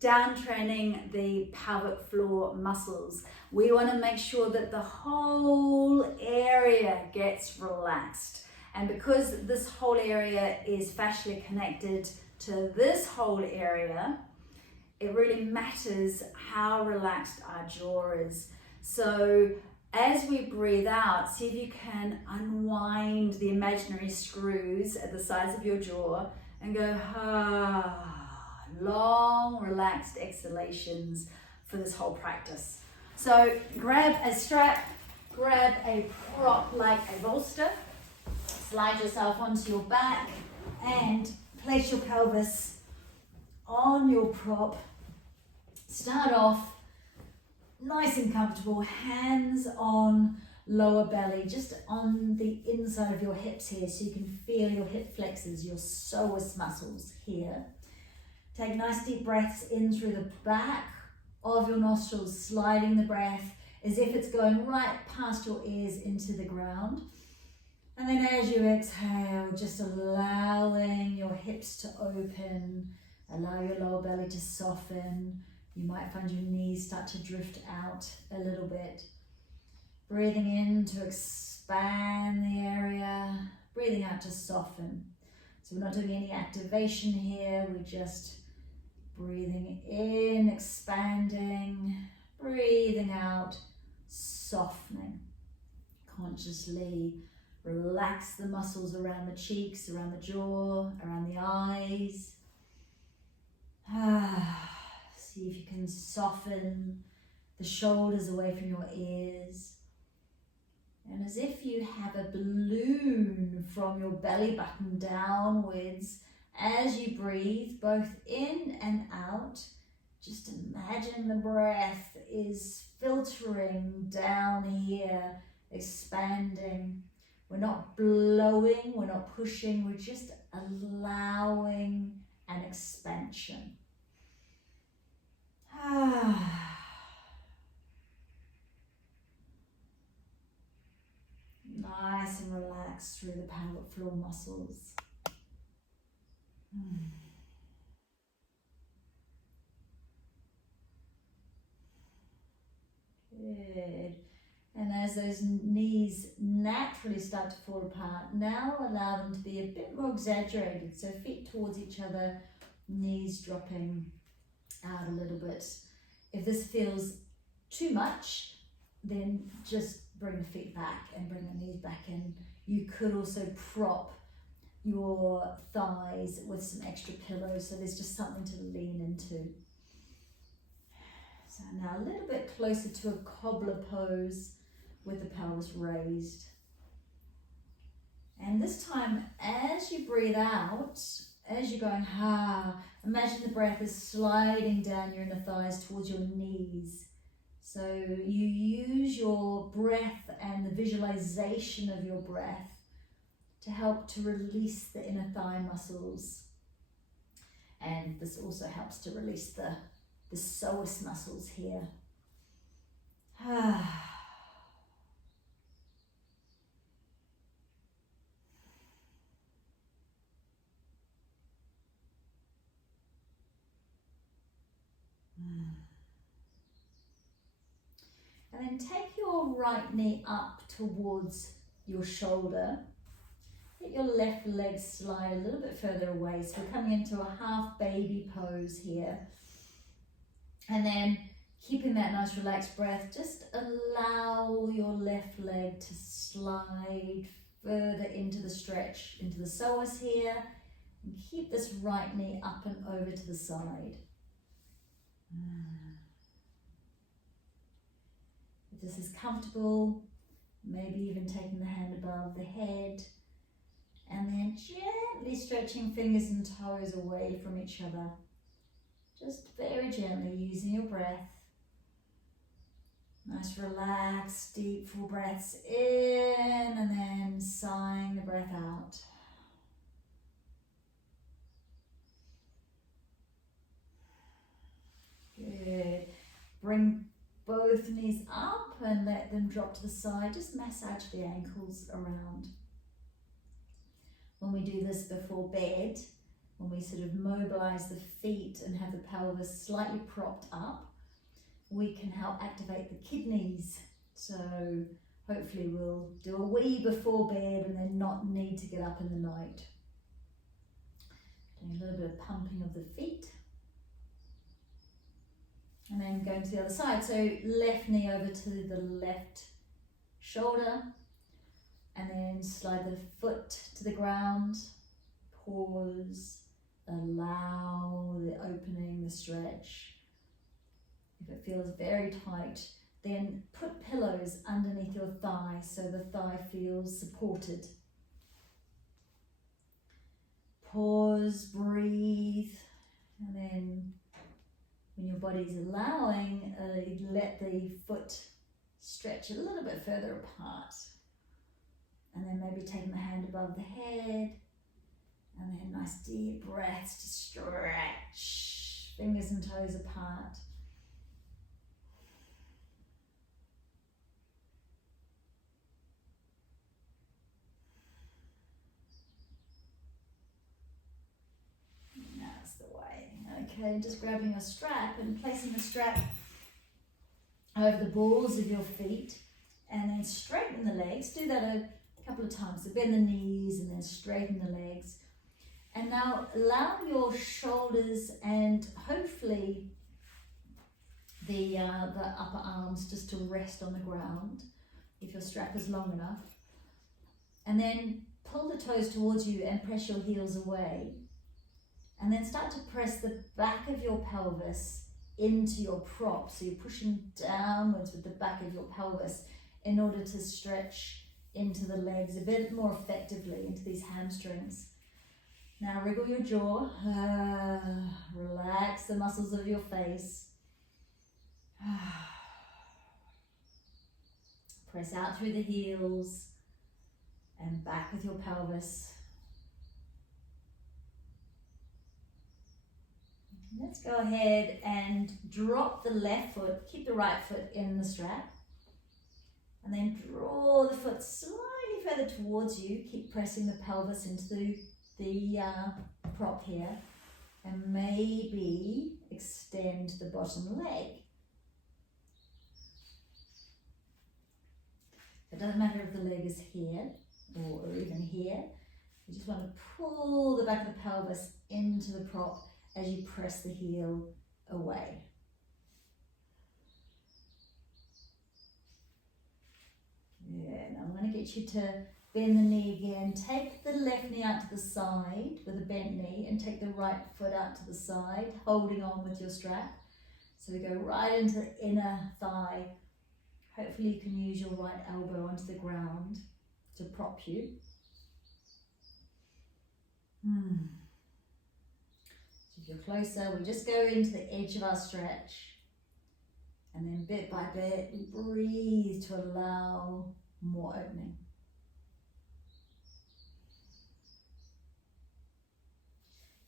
down training the pelvic floor muscles. We want to make sure that the whole area gets relaxed. And because this whole area is fascially connected to this whole area, it really matters how relaxed our jaw is. So as we breathe out, see if you can unwind the imaginary screws at the sides of your jaw and go, long, relaxed exhalations for this whole practice. So grab a strap, grab a prop like a bolster, slide yourself onto your back and place your pelvis on your prop. Start off nice and comfortable, hands on lower belly, just on the inside of your hips here, so you can feel your hip flexors, your psoas muscles here. Take nice deep breaths in through the back of your nostrils, sliding the breath as if it's going right past your ears into the ground. And then as you exhale, just allowing your hips to open, allow your lower belly to soften. You might find your knees start to drift out a little bit. Breathing in to expand the area, breathing out to soften. So we're not doing any activation here, we're just breathing in, expanding, breathing out, softening. Consciously relax the muscles around the cheeks, around the jaw, around the eyes. See if you can soften the shoulders away from your ears. And as if you have a balloon from your belly button downwards, as you breathe both in and out, just imagine the breath is filtering down here, expanding. We're not blowing, we're not pushing, we're just allowing an expansion. Nice and relaxed through the pelvic floor muscles. Good. And as those knees naturally start to fall apart, now allow them to be a bit more exaggerated. So feet towards each other, knees dropping out a little bit. If this feels too much, then just bring the feet back and bring the knees back in. You could also prop your thighs with some extra pillows, so there's just something to lean into. So now a little bit closer to a cobbler pose with the pelvis raised. And this time, as you breathe out, as you're going, imagine the breath is sliding down your inner thighs towards your knees. So you use your breath and the visualization of your breath to help to release the inner thigh muscles. And this also helps to release the psoas muscles here. And then take your right knee up towards your shoulder. Let your left leg slide a little bit further away. So we're coming into a half baby pose here. And then keeping that nice relaxed breath, just allow your left leg to slide further into the stretch, into the psoas here. And keep this right knee up and over to the side. If this is comfortable, maybe even taking the hand above the head. And then gently stretching fingers and toes away from each other. Just very gently using your breath. Nice relaxed, deep, full breaths in and then sighing the breath out. Good. Bring both knees up and let them drop to the side. Just massage the ankles around. When we do this before bed, when we sort of mobilize the feet and have the pelvis slightly propped up, we can help activate the kidneys. So hopefully we'll do a wee before bed and then not need to get up in the night. Doing a little bit of pumping of the feet. And then going to the other side. So left knee over to the left shoulder. And then slide the foot to the ground. Pause. Allow the opening, the stretch. If it feels very tight, then put pillows underneath your thigh so the thigh feels supported. Pause, breathe, and then when your body's allowing, let the foot stretch a little bit further apart. And then maybe taking the hand above the head, and then nice deep breaths to stretch, fingers and toes apart. That's the way. Okay, just grabbing a strap and placing the strap over the balls of your feet, and then straighten the legs. Do that a couple of times. So bend the knees and then straighten the legs. And now allow your shoulders and hopefully the upper arms just to rest on the ground if your strap is long enough. And then pull the toes towards you and press your heels away. And then start to press the back of your pelvis into your prop. So you're pushing downwards with the back of your pelvis in order to stretch into the legs a bit more effectively, into these hamstrings. Now wriggle your jaw, relax the muscles of your face. Press out through the heels and back with your pelvis. Let's go ahead and drop the left foot, keep the right foot in the strap. And then draw the foot slightly further towards you. Keep pressing the pelvis into the prop here. And maybe extend the bottom leg. It doesn't matter if the leg is here or even here. You just want to pull the back of the pelvis into the prop as you press the heel away. Yeah, now I'm going to get you to bend the knee again. Take the left knee out to the side with a bent knee and take the right foot out to the side, holding on with your strap. So we go right into the inner thigh. Hopefully you can use your right elbow onto the ground to prop you. So if you're closer, we just go into the edge of our stretch. And then bit by bit, we breathe to allow more opening.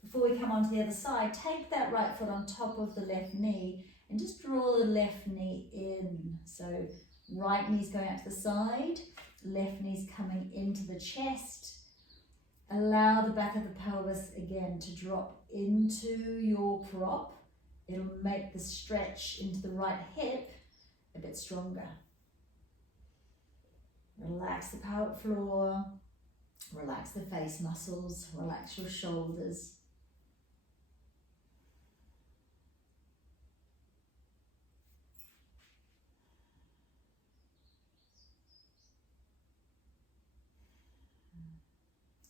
Before we come onto the other side, take that right foot on top of the left knee and just draw the left knee in. So right knee's going out to the side, left knee's coming into the chest. Allow the back of the pelvis again to drop into your prop. It'll make the stretch into the right hip a bit stronger. Relax the pelvic floor, relax the face muscles, relax your shoulders.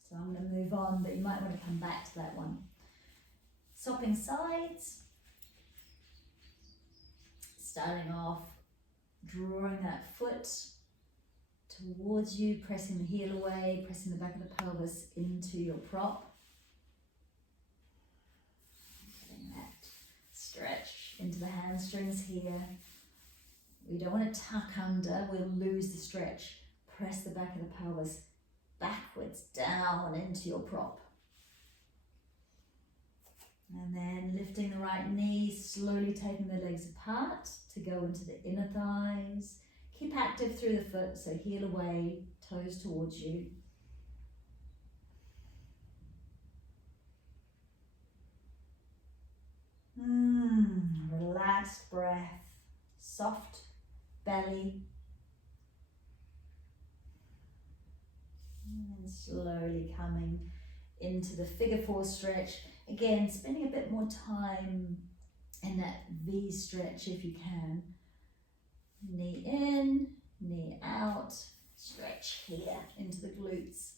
So I'm going to move on, but you might want to come back to that one. Swapping sides. Starting off, drawing that foot towards you, pressing the heel away, pressing the back of the pelvis into your prop. Getting that stretch into the hamstrings here. We don't want to tuck under, we'll lose the stretch. Press the back of the pelvis backwards down into your prop. And then lifting the right knee, slowly taking the legs apart to go into the inner thighs. Keep active through the foot, so heel away, toes towards you. Relaxed breath, soft belly. And slowly coming into the figure four stretch. Again, spending a bit more time in that V stretch if you can. Knee in, knee out, stretch here into the glutes.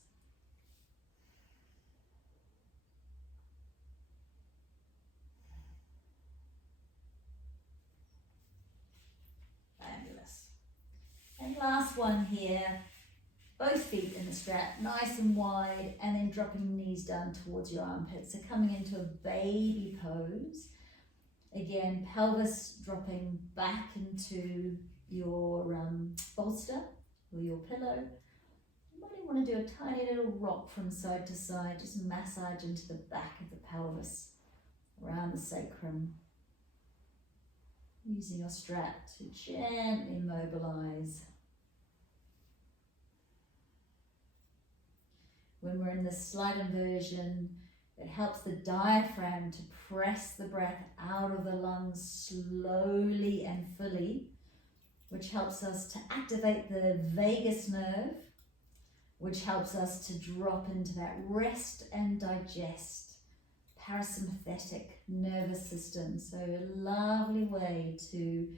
Fabulous. And last one here, both feet in the strap, nice and wide, and then dropping knees down towards your armpits. So coming into a baby pose. Again, pelvis dropping back into your bolster or your pillow. You might want to do a tiny little rock from side to side, just massage into the back of the pelvis, around the sacrum. Using your strap to gently mobilize. When we're in the slight inversion, it helps the diaphragm to press the breath out of the lungs slowly and fully, which helps us to activate the vagus nerve, which helps us to drop into that rest and digest parasympathetic nervous system. So a lovely way to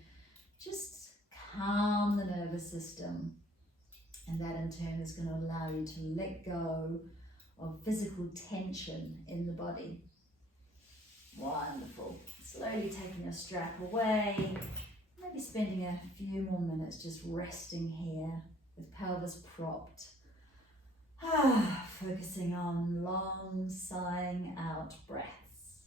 just calm the nervous system. And that in turn is going to allow you to let go of physical tension in the body. Wonderful. Slowly taking your strap away. Maybe spending a few more minutes just resting here with pelvis propped. Focusing on long sighing out breaths.